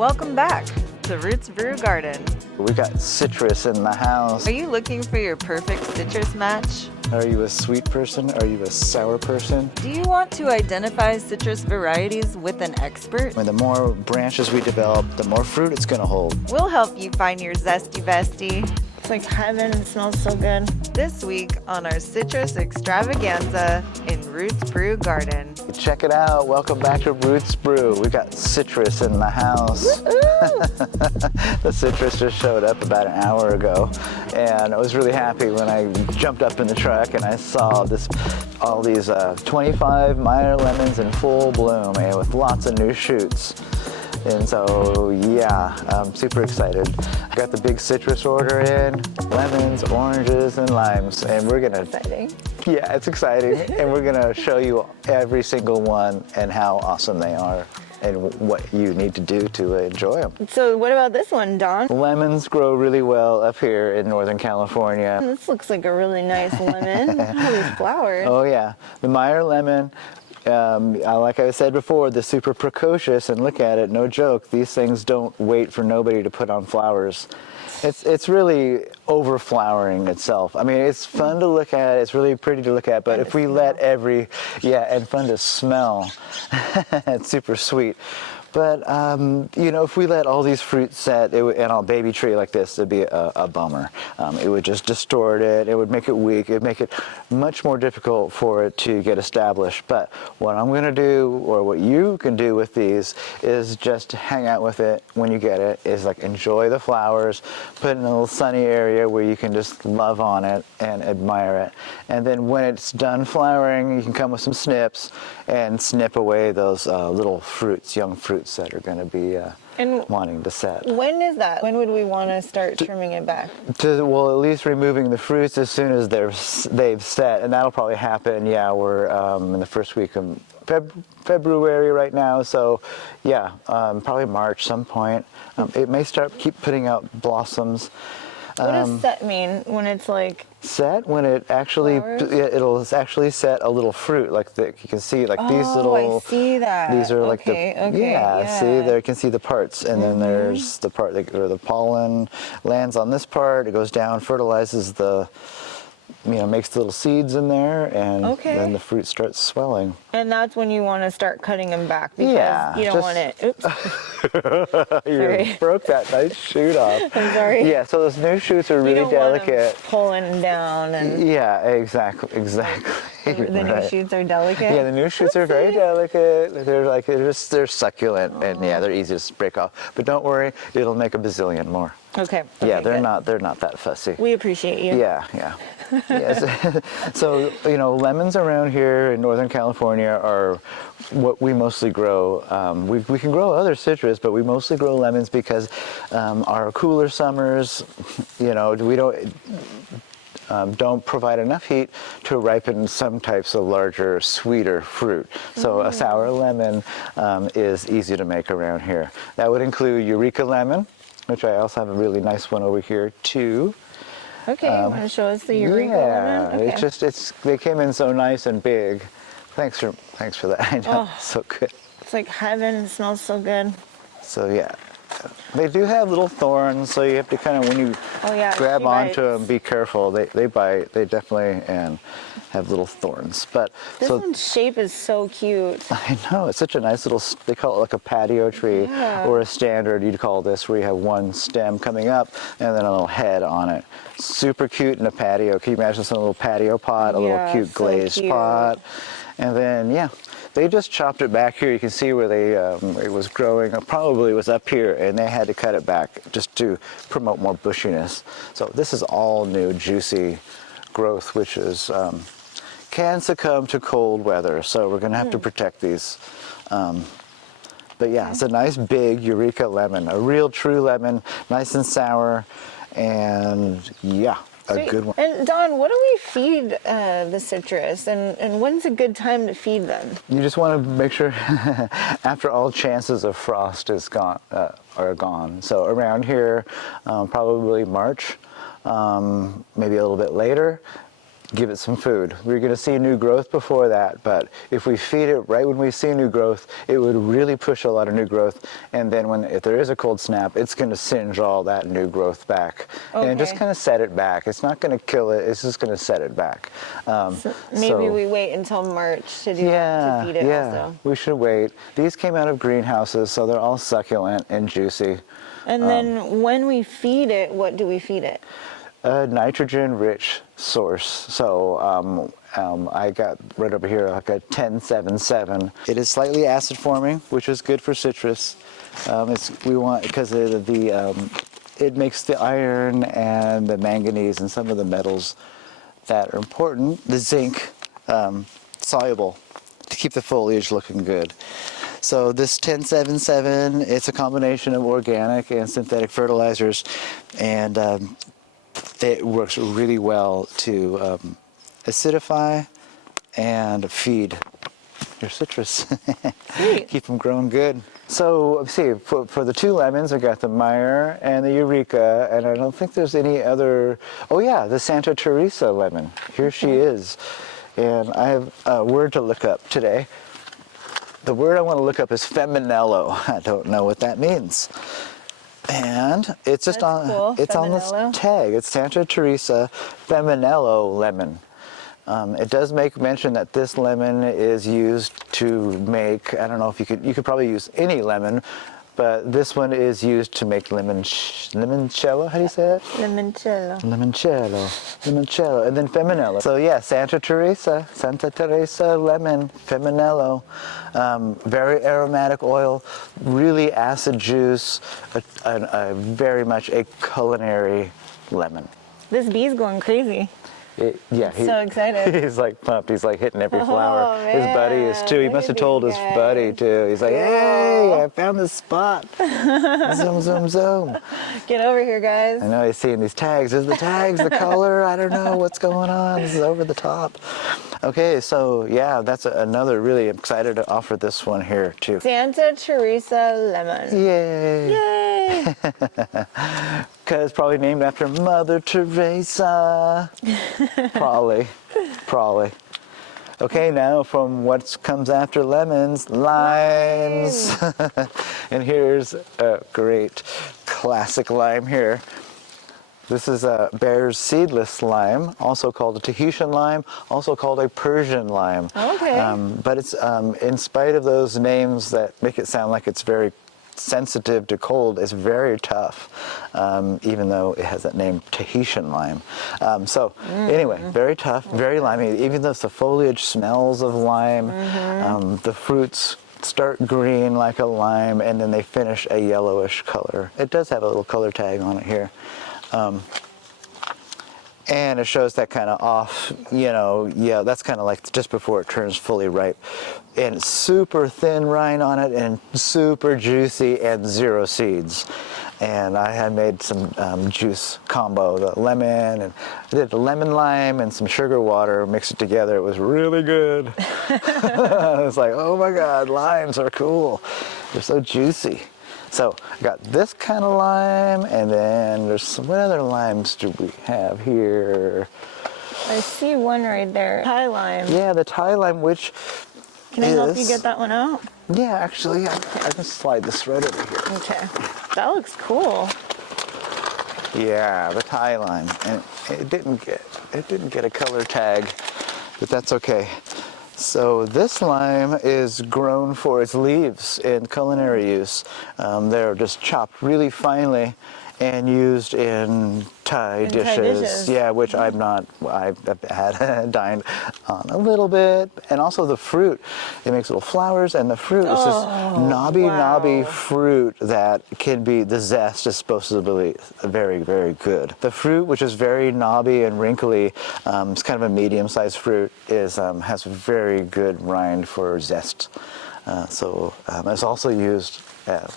Welcome back to Roots Brew Garden. We got citrus in the house. Are you looking for your perfect citrus match? Are you a sweet person? Are you a sour person? Do you want to identify citrus varieties with an expert? And the more branches we develop, the more fruit it's going to hold. We'll help you find your zesty bestie. It's like heaven. It smells so good. This week on our citrus extravaganza in Roots Brew Garden. Check it out. Welcome back to Roots Brew. We got citrus in the house. The citrus just showed up about an hour ago, and I was really happy when I jumped up in the truck and I saw all these 25 Meyer Lemons in full bloom and with lots of new shoots. And so, yeah, I'm super excited. I got the big citrus order in, lemons, oranges, and limes, and we're gonna. Exciting. Yeah, it's exciting, and we're gonna show you every single one and how awesome they are and what you need to do to enjoy them. So what about this one, Don? Lemons grow really well up here in Northern California. This looks like a really nice lemon. Look at these flowers. Oh yeah, the Meyer Lemon. Like I said before, they're super precocious, and look at it, no joke, these things don't wait for nobody to put on flowers. It's really over-flowering itself. I mean, it's fun to look at, it's really pretty to look at, but if we let and fun to smell, it's super sweet. But, you know, if we let all these fruits set, and on a baby tree like this, it'd be a bummer. It would just distort it, it would make it weak, it would make it much more difficult for it to get established. But what I'm gonna do, or what you can do with these, is just hang out with it when you get it, is like enjoy the flowers, put it in a little sunny area where you can just love on it and admire it. And then when it's done flowering, you can come with some snips and snip away those little fruits, young fruits that are going to be wanting to set. When is that? When would we want to start trimming it back? Well, at least removing the fruits as soon as they've set, and that'll probably happen. Yeah, we're in the first week of February right now, so yeah, probably March some point. It may keep putting out blossoms. What does set mean when it's like? Set when it actually it'll actually set a little fruit, like you can see, like these little. Oh, I see that. These are like yeah. See there, you can see the parts, and then there's the part where the pollen lands on this part. It goes down, fertilizes the. Makes the little seeds in there, and then the fruit starts swelling. And that's when you want to start cutting them back because you don't want it. Oops. You broke that nice shoot off. I'm sorry. Yeah, so those new shoots are really delicate. Pulling down and. Yeah, exactly. The new shoots are delicate. Yeah, the new shoots are very delicate. They're succulent, and they're easy to break off. But don't worry, it'll make a bazillion more. Okay. Yeah, they're not that fussy. We appreciate you. Yeah. Yes. So, lemons around here in Northern California are what we mostly grow. We can grow other citrus, but we mostly grow lemons because our cooler summers, we don't provide enough heat to ripen some types of larger, sweeter fruit. So a sour lemon is easy to make around here. That would include Eureka Lemon, which I also have a really nice one over here too. Okay, you want to show us the Eureka Lemon? Okay. They came in so nice and big. Thanks for that. I know, it's so good. It's like heaven. It smells so good. So yeah, they do have little thorns, so you have to kind of, when you grab onto them, be careful. They bite. They definitely have little thorns. But this one's shape is so cute. I know, it's such a nice little. They call it like a patio tree, or a standard. You'd call this where you have one stem coming up and then a little head on it. Super cute in a patio. Can you imagine some little patio pot, a little cute glazed pot, and then they just chopped it back here. You can see where it was growing. It probably was up here, and they had to cut it back just to promote more bushiness. So this is all new, juicy growth, which is can succumb to cold weather. So we're going to have to protect these. But yeah, it's a nice big Eureka lemon, a real true lemon, nice and sour, and a good one. And Don, what do we feed the citrus, and when's a good time to feed them? You just want to make sure after all chances of frost are gone. So around here, probably March, maybe a little bit later. give it some food. We're going to see new growth before that, but if we feed it right when we see new growth, it would really push a lot of new growth. And then if there is a cold snap, it's going to singe all that new growth back and just kind of set it back. It's not going to kill it. It's just going to set it back. So maybe we wait until March to do that, to feed it also. We should wait. These came out of greenhouses, so they're all succulent and juicy. And then when we feed it, what do we feed it? A nitrogen-rich source. So I got right over here like a 1077. It is slightly acid-forming, which is good for citrus. We want because it makes the iron and the manganese and some of the metals that are important, the zinc, soluble to keep the foliage looking good. So this 1077, it's a combination of organic and synthetic fertilizers, and it works really well to acidify and feed your citrus. Keep them growing good. So let's see, for the two lemons, I got the Meyer and the Eureka, and I don't think there's any other. Oh yeah, the Santa Teresa lemon. Here she is. And I have a word to look up today. The word I want to look up is feminello. I don't know what that means. And it's just on this tag. It's Santa Teresa Feminello lemon. It does make mention that this lemon is used to make, I don't know if you could probably use any lemon, but this one is used to make limoncello. How do you say it? Limoncello. Limoncello, and then feminello. So yeah, Santa Teresa lemon, feminello. Very aromatic oil, really acid juice, very much a culinary lemon. This bee's going crazy. He's so excited. He's like pumped. He's like hitting every flower. Oh, His buddy is too. He must have told his buddy too. He's like, hey, I found this spot. Zoom, zoom, zoom. Get over here, guys. I know he's seeing these tags. Is the tags the color? I don't know what's going on. This is over the top. Okay, so yeah, that's another really excited to offer this one here too. Santa Teresa lemon. Yay. Yay. Because probably named after Mother Teresa. Probably. Okay, now from what comes after lemons, limes. And here's a great classic lime here. This is a Bear's Seedless Lime, also called a Tahitian lime, also called a Persian lime. Okay. But it's in spite of those names that make it sound like it's very sensitive to cold, it's very tough, even though it has that name Tahitian lime. Anyway, very tough, very limey. Even though the foliage smells of lime, the fruits start green like a lime, and then they finish a yellowish color. It does have a little color tag on it here. And it shows that kind of off, that's kind of like just before it turns fully ripe. And it's super thin rind on it and super juicy and 0 seeds. And I had made some juice combo, the lemon, and I did the lemon lime and some sugar water, mixed it together. It was really good. I was like, oh my God, limes are cool. They're so juicy. So I got this kind of lime, and then what other limes do we have here? I see one right there. Thai lime. Yeah, the Thai lime, which Can I help you get that one out? Yeah, actually, I can slide this right over here. Okay. That looks cool. Yeah, the Thai lime, and it didn't get a color tag, but that's okay. So this lime is grown for its leaves in culinary use. They're just chopped really finely and used in Thai dishes. Yeah, which I've had dined on a little bit. And also the fruit. It makes little flowers, and the fruit is this knobby fruit that can be, the zest is supposed to be very, very good. The fruit, which is very knobby and wrinkly, it's kind of a medium-sized fruit, has very good rind for zest. It's also used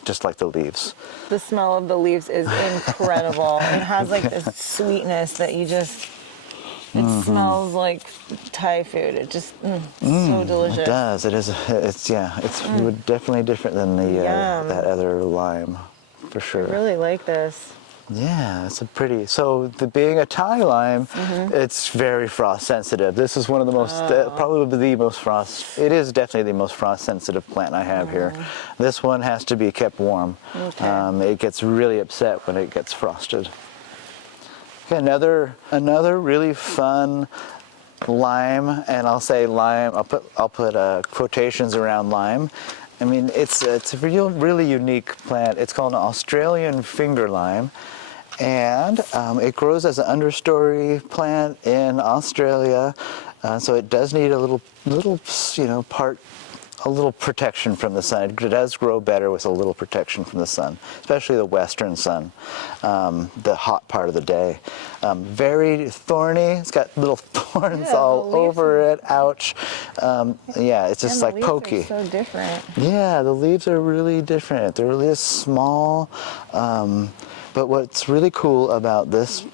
just like the leaves. The smell of the leaves is incredible. It has like this sweetness that it smells like Thai food. It just, so delicious. It does. It is. It's definitely different than that other lime, for sure. I really like this. Yeah, it's a pretty. So being a Thai lime, it's very frost sensitive. This is one of the most, probably the most frost. It is definitely the most frost sensitive plant I have here. This one has to be kept warm. Okay. It gets really upset when it gets frosted. Okay, another really fun lime, and I'll say lime. I'll put quotations around lime. I mean, it's a really unique plant. It's called an Australian finger lime, and it grows as an understory plant in Australia. So it does need a little a little protection from the sun. It does grow better with a little protection from the sun, especially the western sun, the hot part of the day. Very thorny. It's got little thorns all over it. Ouch. Yeah, it's just like pokey. So different. Yeah, the leaves are really different. They're really small. But what's really cool about this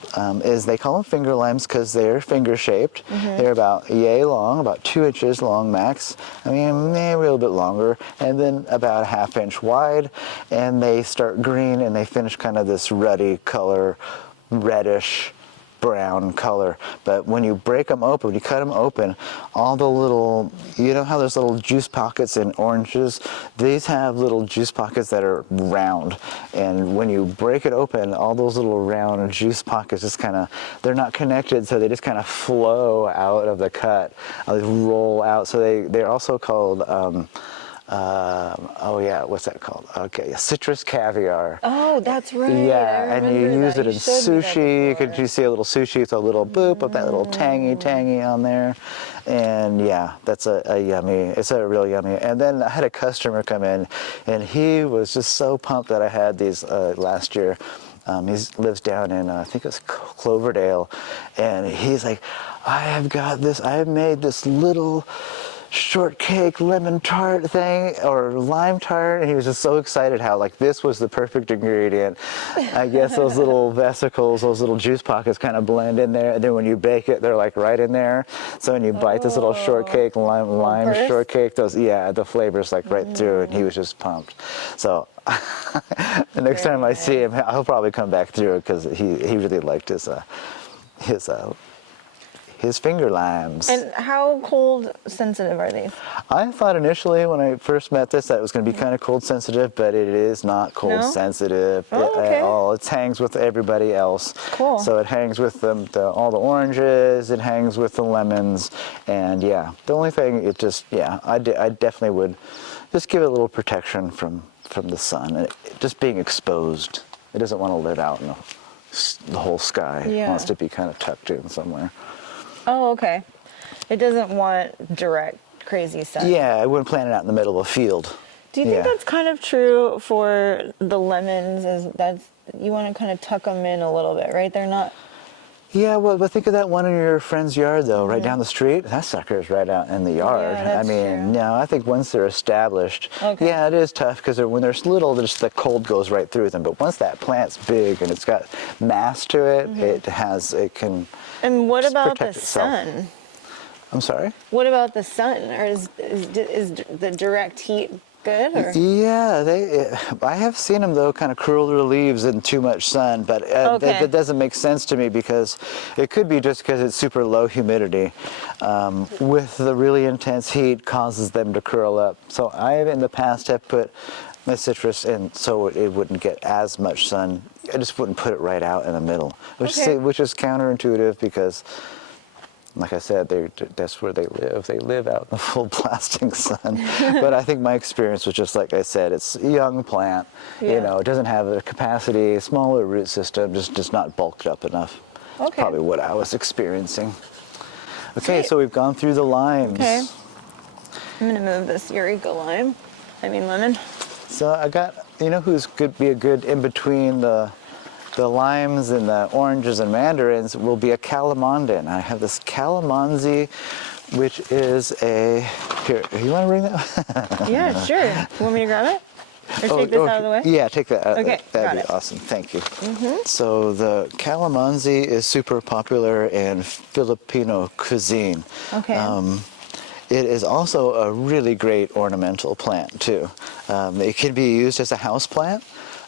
is they call them finger limes because they're finger shaped. They're about yay long, about 2 inches long max. I mean, maybe a little bit longer, and then about a ½ inch wide. And they start green and they finish kind of this ruddy color, reddish brown color. But when you break them open, when you cut them open, all the little, you know how there's little juice pockets in oranges? These have little juice pockets that are round. And when you break it open, all those little round juice pockets just kind of, they're not connected, so they just kind of flow out of the cut. They roll out. So they're also called, oh yeah, what's that called? Okay, citrus caviar. Oh, that's right. Yeah, and you use it in sushi. You see a little sushi with a little boop of that little tangy on there. And yeah, that's a yummy, it's a real yummy. And then I had a customer come in, and he was just so pumped that I had these last year. He lives down in, I think it's Cloverdale. And he's like, I have made this little shortcake lemon tart thing, or lime tart, and he was just so excited how like this was the perfect ingredient. I guess those little vesicles, those little juice pockets kind of blend in there, and then when you bake it, they're like right in there. So when you bite this little shortcake, lime shortcake, the flavor's like right through, and he was just pumped. So the next time I see him, I'll probably come back through because he really liked his finger limes. And how cold sensitive are these? I thought initially when I first met this that it was going to be kind of cold sensitive, but it is not cold sensitive at all. It hangs with everybody else. Cool. So it hangs with all the oranges, it hangs with the lemons, and yeah, the only thing I definitely would just give it a little protection from the sun. Just being exposed. It doesn't want to live out in the whole sky. It wants to be kind of tucked in somewhere. Oh, okay. It doesn't want direct, crazy sun. Yeah, I wouldn't plant it out in the middle of a field. Do you think that's kind of true for the lemons? You want to kind of tuck them in a little bit, right? They're not. Yeah, well, but think of that one in your friend's yard, though, right down the street. That sucker is right out in the yard. Yeah, that's true. No, I think once they're established, yeah, it is tough because when they're little, just the cold goes right through them. But once that plant's big and it's got mass to it, it can. And what about the itself. sun? I'm sorry? What about the sun? Or is the direct heat good? Or? Yeah, I have seen them, though, kind of curl their leaves in too much sun, but that doesn't make sense to me because it could be just because it's super low humidity. With the really intense heat causes them to curl up. So I have in the past have put my citrus in so it wouldn't get as much sun. I just wouldn't put it right out in the middle, which is counterintuitive because, like I said, that's where they live. They live out in the full blasting sun. But I think my experience was just like I said, it's a young plant. It doesn't have a capacity, smaller root system, just not bulked up enough. That's probably what I was experiencing. Okay, so we've gone through the limes. Okay. I'm gonna move this Eureka lemon. So I got, who's be a good in between the limes and the oranges and mandarins will be a Calamansi. I have this Calamansi, which is here, you want to bring that? Yeah, sure. You want me to grab it? Or take this out of the way? Yeah, take that out. Okay, that'd be awesome. Thank you. So the Calamansi is super popular in Filipino cuisine. Okay. It is also a really great ornamental plant too. It can be used as a house plant.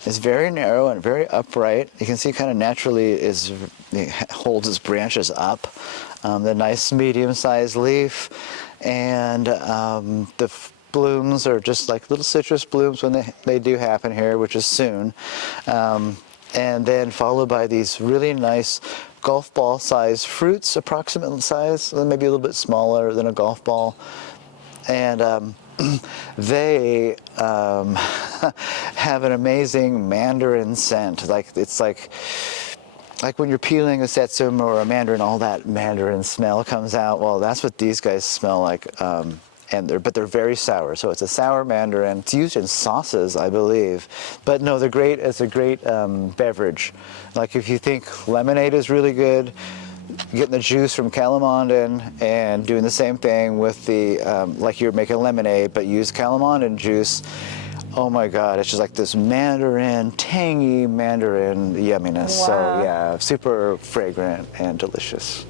It's very narrow and very upright. You can see kind of naturally it holds its branches up. The nice medium-sized leaf, and the blooms are just like little citrus blooms when they do happen here, which is soon. And then followed by these really nice golf ball size fruits, approximate size, maybe a little bit smaller than a golf ball. And they have an amazing mandarin scent. It's like when you're peeling a satsuma or a mandarin, all that mandarin smell comes out. Well, that's what these guys smell like. But they're very sour. So it's a sour mandarin. It's used in sauces, I believe. But no, they're great. It's a great beverage. Like if you think lemonade is really good, getting the juice from Calamansi and doing the same thing with the, like you're making lemonade, but use Calamansi juice. Oh my God, it's just like this mandarin, tangy mandarin yumminess. Wow. So yeah, super fragrant and delicious.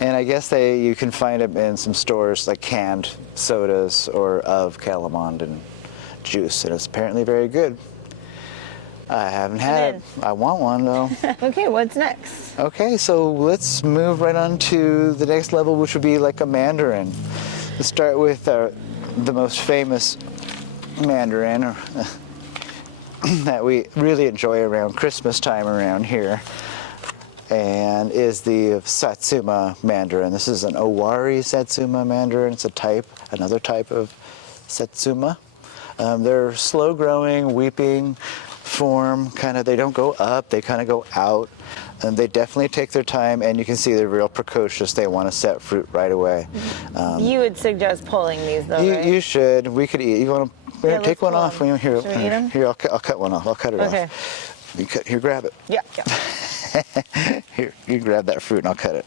And I guess you can find them in some stores like canned sodas or of Calamansi juice, and it's apparently very good. I haven't had it. I want one though. Okay, what's next? Okay, so let's move right on to the next level, which would be like a mandarin. Let's start with the most famous mandarin that we really enjoy around Christmas time around here, and is the Satsuma mandarin. This is an Owari Satsuma mandarin. It's another type of Satsuma. They're slow growing, weeping form, they don't go up, they kind of go out, and they definitely take their time, and you can see they're real precocious. They want to set fruit right away. You would suggest pulling these though, right? You should. We could eat. You want to take one off? Should we eat them? Here, I'll cut one off. I'll cut it Okay. off. Here, grab it. Yeah. Here, you grab that fruit and I'll cut it.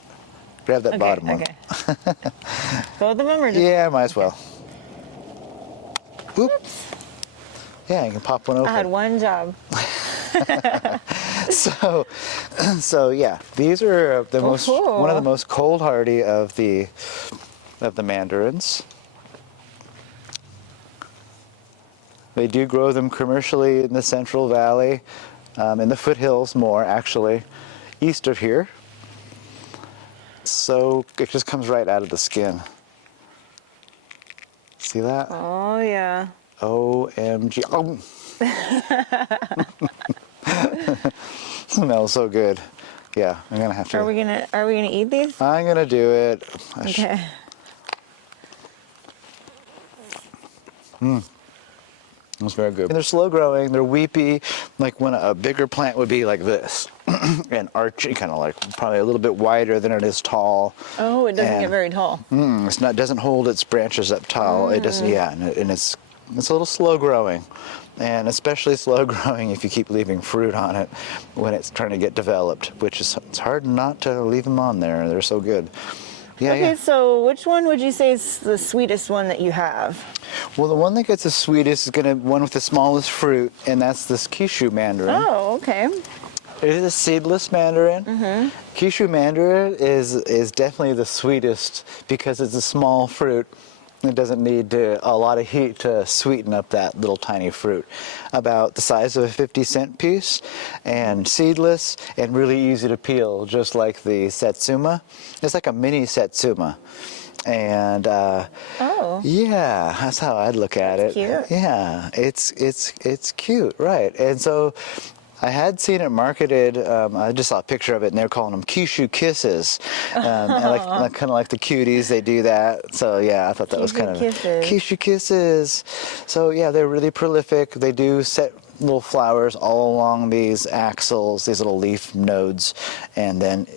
Grab that bottom one. Both of them or just Yeah, might as well. Oops. Yeah, you can pop one open. I had one job. So yeah, these are one of the most cold hardy of the mandarins. They do grow them commercially in the Central Valley, in the foothills more actually, east of here. So it just comes right out of the skin. See that? Oh yeah. OMG. Oh. Smells so good. Yeah, I'm gonna have to. Are we gonna eat these? I'm gonna do it. Okay. It's very good. And they're slow growing. They're weepy, like when a bigger plant would be like this, and arching, kind of like probably a little bit wider than it is tall. Oh, it doesn't get very tall. Doesn't hold its branches up tall. It doesn't. Yeah, and it's a little slow growing, and especially slow growing if you keep leaving fruit on it when it's trying to get developed, which is it's hard not to leave them on there. They're so good. Yeah, okay, so which one would you say is the sweetest one that you have? Well, the one that gets the sweetest is one with the smallest fruit, and that's this Kishu Mandarin. Oh, okay. It is a seedless mandarin. Kishu Mandarin is definitely the sweetest because it's a small fruit. It doesn't need a lot of heat to sweeten up that little tiny fruit. About the size of a 50-cent piece, and seedless, and really easy to peel, just like the Satsuma. It's like a mini Satsuma. And yeah, that's how I'd look at it. Cute. Yeah, it's cute, right? And so I had seen it marketed. I just saw a picture of it, and they're calling them Kishu Kisses, and kind of like the cuties. They do that. So yeah, I thought that was kind of Kishu Kisses. So yeah, they're really prolific. They do set little flowers all along these axils, these little leaf nodes, and then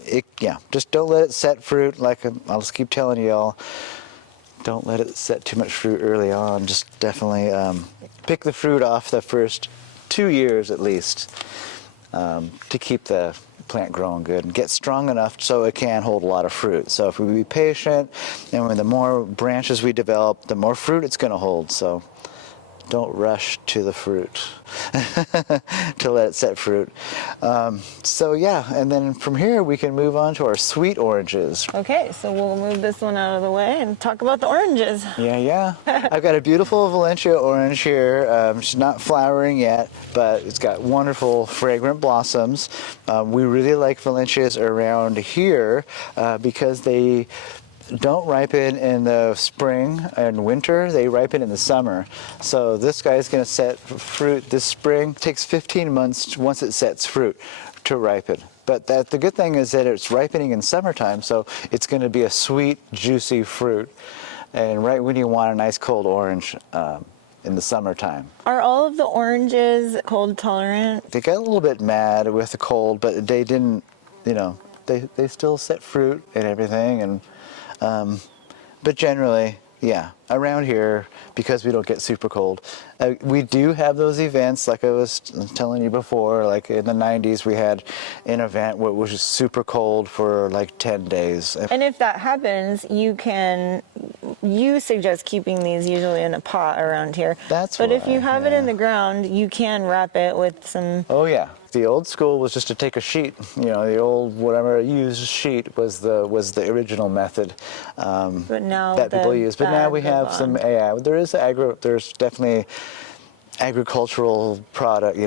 just don't let it set fruit. Like I'll just keep telling y'all, don't let it set too much fruit early on. Just definitely pick the fruit off the first 2 years at least, to keep the plant growing good and get strong enough so it can hold a lot of fruit. So if we be patient, and the more branches we develop, the more fruit it's going to hold. So don't rush to the fruit. to let it set fruit. So yeah, and then from here we can move on to our sweet oranges. Okay, so we'll move this one out of the way and talk about the oranges. Yeah. I've got a beautiful Valencia Orange here. She's not flowering yet, but it's got wonderful fragrant blossoms. We really like Valencias around here because they don't ripen in the spring and winter, they ripen in the summer. So this guy's going to set fruit this spring. It takes 15 months once it sets fruit to ripen. But the good thing is that it's ripening in summertime, so it's going to be a sweet, juicy fruit. And right when you want a nice cold orange in the summertime. Are all of the oranges cold tolerant? They got a little bit mad with the cold, but they didn't, they still set fruit and everything. And but generally, yeah, around here, because we don't get super cold, we do have those events, like I was telling you before, like in the 90s, we had an event where it was just super cold for like 10 days. And if that happens, you suggest keeping these usually in a pot around here. But if you have it in the ground, you can wrap it with some... Oh yeah. The old school was just to take a sheet, the old whatever used sheet was the original method but now that people use. But now we have some there's definitely agricultural product,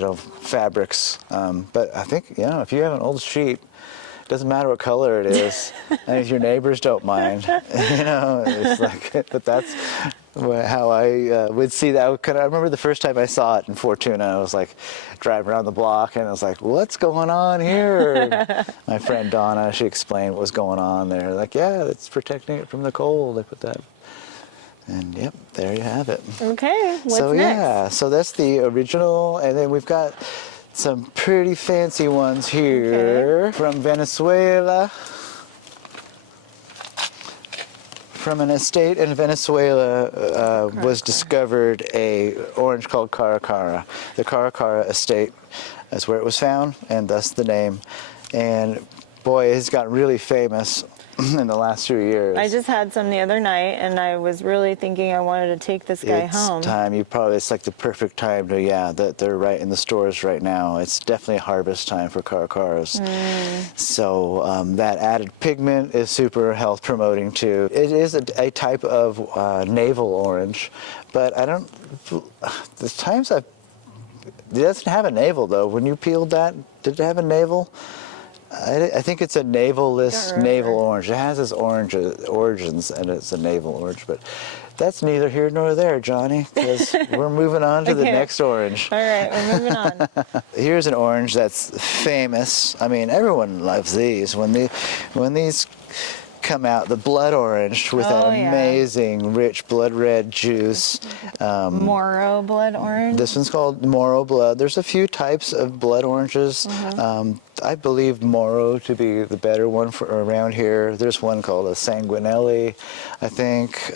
fabrics. But I think, if you have an old sheet, it doesn't matter what color it is, and if your neighbors don't mind, it's like, but that's how I would see that. I remember the first time I saw it in Fortuna, I was like driving around the block and I was like, what's going on here? My friend Donna, she explained what was going on there. Like, yeah, it's protecting it from the cold. They put that. And yep, there you have it. Okay, what's next? Yeah, so that's the original, and then we've got some pretty fancy ones here from Venezuela. From an estate in Venezuela was discovered a orange called Cara. The Cara estate is where it was found, and thus the name. And boy, it's gotten really famous in the last few years. I just had some the other night, and I was really thinking I wanted to take this guy home. It's time. It's like the perfect time to, that they're right in the stores right now. It's definitely harvest time for Caras. So that added pigment is super health promoting too. It is a type of navel orange, but the times it doesn't have a navel though. When you peeled that, did it have a navel? I think it's a navel-less navel orange. It has its origins, and it's a navel orange, but that's neither here nor there, Johnny, because we're moving on to the next orange. All right, we're moving on. Here's an orange that's famous. I mean, everyone loves these. When these come out, the blood orange with that amazing rich blood red juice. Moro blood orange? This one's called Moro blood. There's a few types of blood oranges. I believe Moro to be the better one for around here. There's one called a Sanguinelli, I think.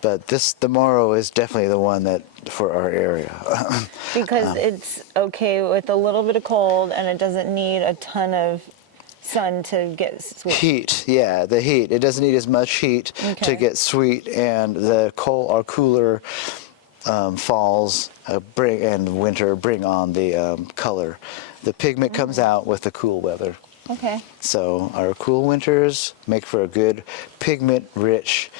But the Moro is definitely the one that for our area. Because it's okay with a little bit of cold, and it doesn't need a ton of sun to get sweet. Heat, yeah, the heat. It doesn't need as much heat to get sweet, and our cooler falls and winter bring on the color. The pigment comes out with the cool weather. Okay. So our cool winters make for a good pigment-rich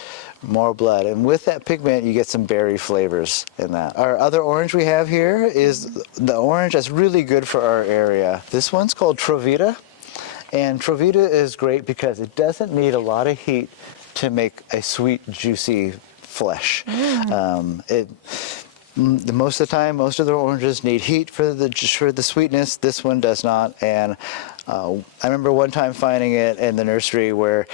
more blood, and with that pigment you get some berry flavors in that. Our other orange we have here is the orange that's really good for our area. This one's called Trovita. And Trovita is great because it doesn't need a lot of heat to make a sweet, juicy flesh. Most of the time, most of the oranges need heat for the sweetness. This one does not. And I remember one time finding it in the nursery where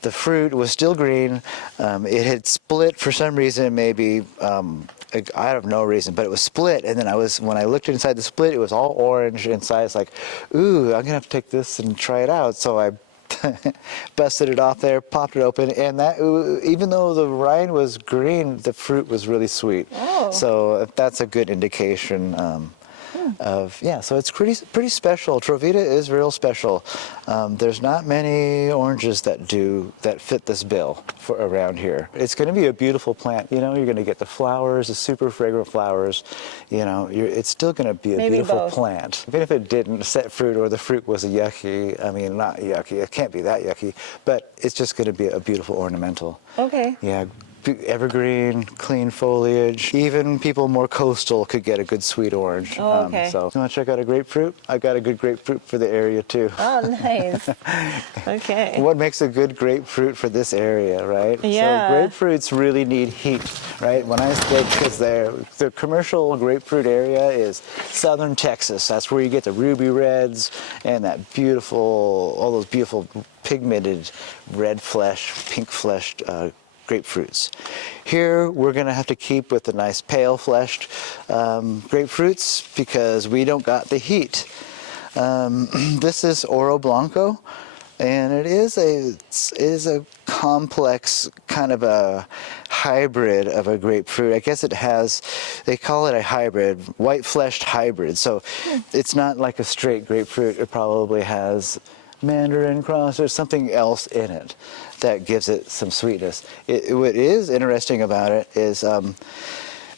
the fruit was still green. It had split for some reason, maybe. I have no reason, but it was split, and then when I looked inside the split, it was all orange inside. It's like, ooh, I'm gonna have to take this and try it out. So I busted it off there, popped it open, and even though the rind was green, the fruit was really sweet. Oh. So that's a good indication. So it's pretty special. Trovita is real special. There's not many oranges that fit this bill for around here. It's going to be a beautiful plant. You know, you're going to get the flowers, the super fragrant flowers. You know, it's still going to be a beautiful plant. Even if it didn't set fruit or the fruit was yucky, I mean, not yucky, it can't be that yucky, but it's just going to be a beautiful ornamental. Okay. Yeah. Evergreen, clean foliage. Even people more coastal could get a good sweet orange. Oh, okay. So you want to check out a grapefruit? I got a good grapefruit for the area too. Oh, nice. Okay. What makes a good grapefruit for this area, right? Yeah. So grapefruits really need heat, right? When I say, because the commercial grapefruit area is southern Texas. That's where you get the ruby reds and all those beautiful pigmented red flesh, pink fleshed grapefruits. Here we're going to have to keep with the nice pale fleshed grapefruits because we don't got the heat. This is Oroblanco, and it is a complex kind of a hybrid of a grapefruit. I guess they call it a hybrid, white fleshed hybrid. So it's not like a straight grapefruit. It probably has Mandarin cross or something else in it that gives it some sweetness. What is interesting about it is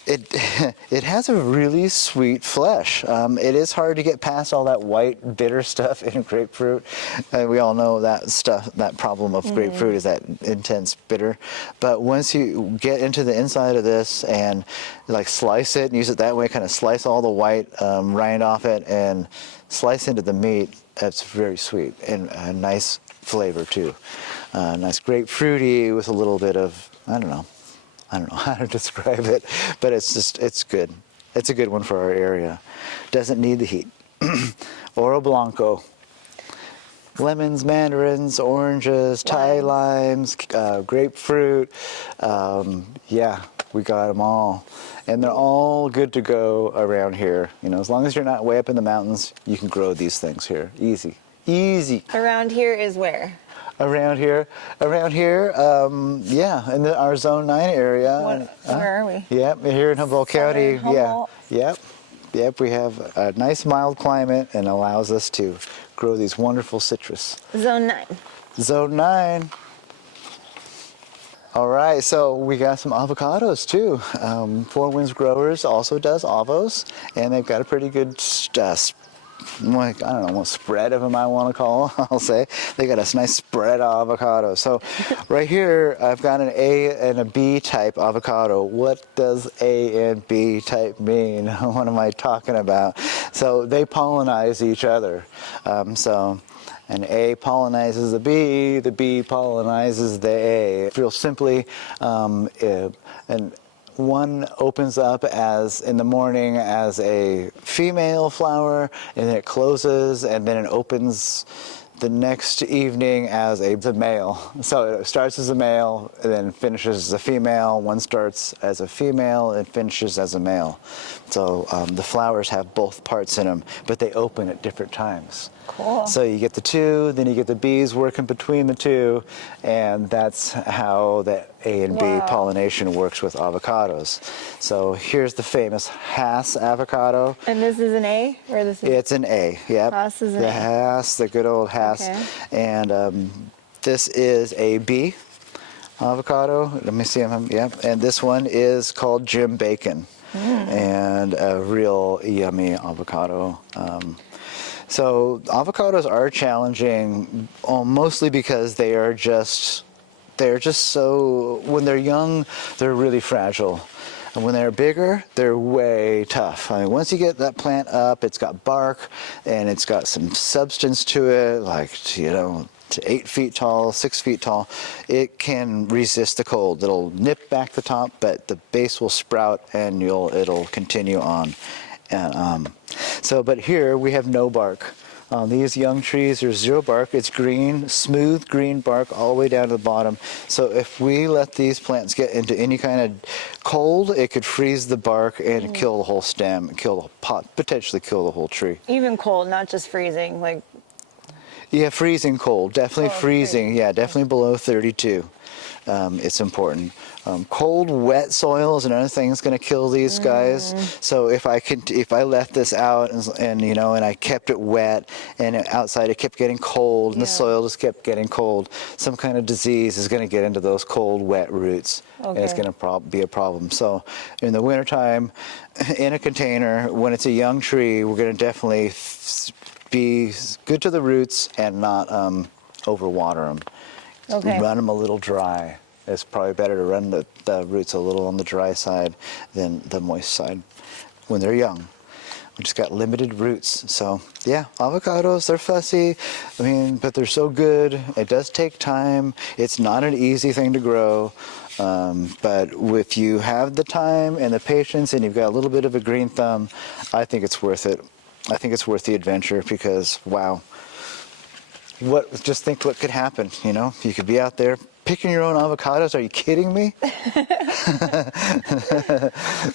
it has a really sweet flesh. It is hard to get past all that white bitter stuff in grapefruit. We all know that problem of grapefruit is that intense bitter. But once you get into the inside of this and like slice it and use it that way, kind of slice all the white rind off it and slice into the meat, that's very sweet and a nice flavor too. Nice grapefruity with a little bit of, I don't know how to describe it, but it's good. It's a good one for our area. Doesn't need the heat. Oroblanco. Lemons, mandarins, oranges, Thai limes, grapefruit. Yeah, we got them all. And they're all good to go around here. You know, as long as you're not way up in the mountains, you can grow these things here. Easy. Easy. Around here is where? Around here, yeah, in our Zone 9 area. Where are we? Yep, here in Humboldt County. Humboldt. Yeah, yep. We have a nice mild climate and allows us to grow these wonderful citrus. Zone 9. Zone 9. All right, so we got some avocados too. Four Winds Growers also does avos, and they've got a pretty good like, I don't know what spread of them I want to call. I'll say they got a nice spread of avocado. So right here I've got an A and a B type avocado. What does A and B type mean? What am I talking about? So they pollinize each other. So an A pollinizes the B pollinizes the A. Real simply, and one opens up as in the morning as a female flower, and then it closes, and then it opens the next evening as a male. So it starts as a male and then finishes as a female. One starts as a female and finishes as a male. So the flowers have both parts in them, but they open at different times. Cool. So you get the two, then you get the bees working between the two, and that's how the A and B pollination works with avocados. So here's the famous Hass avocado. And this is an A, or this is? It's an A. Yep. Hass is an the A. Hass, the good old Hass. Okay. And this is a B avocado. Let me see. Yep. And this one is called Jim Bacon, and a real yummy avocado. So avocados are challenging, mostly because they're just so, when they're young, they're really fragile. And when they're bigger, they're way tough. I mean, once you get that plant up, it's got bark and it's got some substance to it, like, to 8 feet tall, 6 feet tall. It can resist the cold. It'll nip back the top, but the base will sprout and it'll continue on. And, but here we have no bark. These young trees, there's zero bark. It's green, smooth green bark all the way down to the bottom. So if we let these plants get into any kind of cold, it could freeze the bark and kill the whole stem, potentially kill the whole tree. Even cold, not just freezing, like. Yeah, freezing cold. Definitely Oh, freezing. freezing. Yeah, definitely below 32. It's important. Cold, wet soil is another thing that's going to kill these guys. So if I left this out and you know, and I kept it wet, and outside it kept getting cold, and the Yeah. soil just kept getting cold, some kind of disease is going to get into those cold, wet roots, and it's Okay. going to be a problem. So in the wintertime, in a container, when it's a young tree, we're going to definitely be good to the roots and not overwater them. Okay. Run them a little dry. It's probably better to run the roots a little on the dry side than the moist side when they're young. We just got limited roots. So yeah, avocados, they're fussy. I mean, but they're so good. It does take time. It's not an easy thing to grow. But if you have the time and the patience and you've got a little bit of a green thumb, I think it's worth it. I think it's worth the adventure because, wow. Just think what could happen, you know? You could be out there picking your own avocados. Are you kidding me?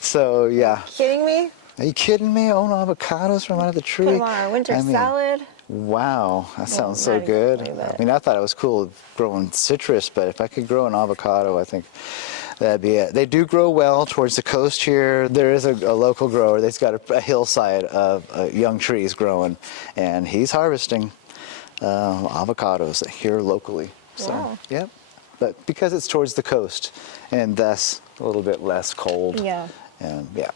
So, yeah. Kidding me? Are you kidding me? Own avocados from out of the tree? Put them on our winter salad. Wow, that sounds so not good. exactly, but- I mean, I thought it was cool growing citrus, but if I could grow an avocado, I think that'd be it. They do grow well towards the coast here. There is a local grower that's got a hillside of young trees growing, and he's harvesting avocados here locally. So, Wow. yep. But because it's towards the coast, and thus a little bit less cold. Yeah. And yeah.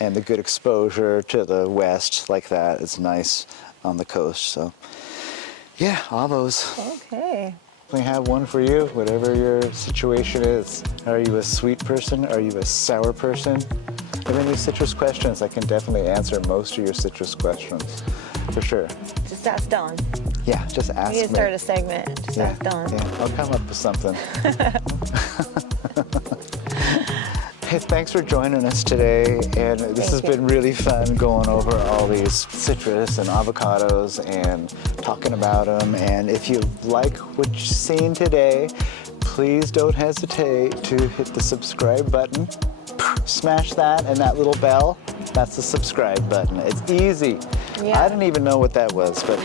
And the good exposure to the west like that is nice on the coast. So, yeah, avos. Okay. We have one for you, whatever your situation is. Are you a sweet person? Are you a sour person? If you have any citrus questions, I can definitely answer most of your citrus questions, for sure. Just ask Dawn. Yeah, just ask We need me. to start a segment. Just ask Dawn. Yeah, I'll come up with something. Hey, thanks for joining us today, and this has Thank you. been really fun going over all these citrus and avocados and talking about them. And if you like what you've seen today, please don't hesitate to hit the subscribe button. Smash that and that little bell. That's the subscribe button. It's easy. Yeah. I didn't even know what that was, but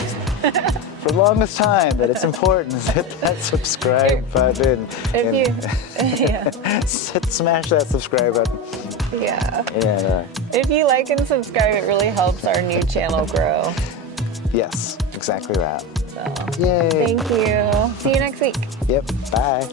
for the longest time that it's important to hit that subscribe button. If you, yeah, Smash that subscribe button. yeah. And If you like and subscribe, it really helps our new channel grow. yes, exactly that. So, Yay. thank you. See you next week. Yep, bye.